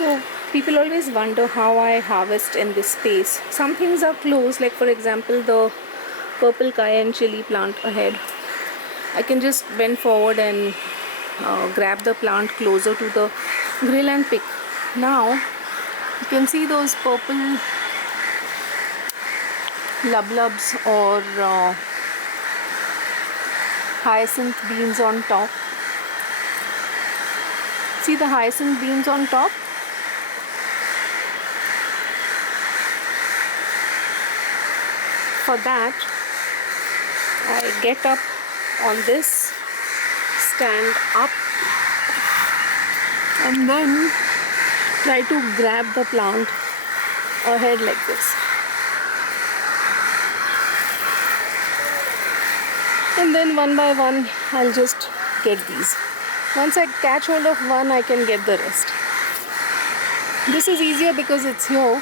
So people always wonder how I harvest in this space. Some things are close, like for example the purple cayenne chili plant ahead. I can just bend forward and grab the plant closer to the grill and pick. Now you can see those purple lublubs or hyacinth beans on top. See the hyacinth beans on top? For that, I get up on this, stand up, and then try to grab the plant ahead like this. And then one by one, I'll just get these. Once I catch hold of one, I can get the rest. This is easier because it's here.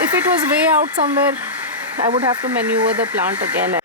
If it was way out somewhere, I would have to maneuver the plant again.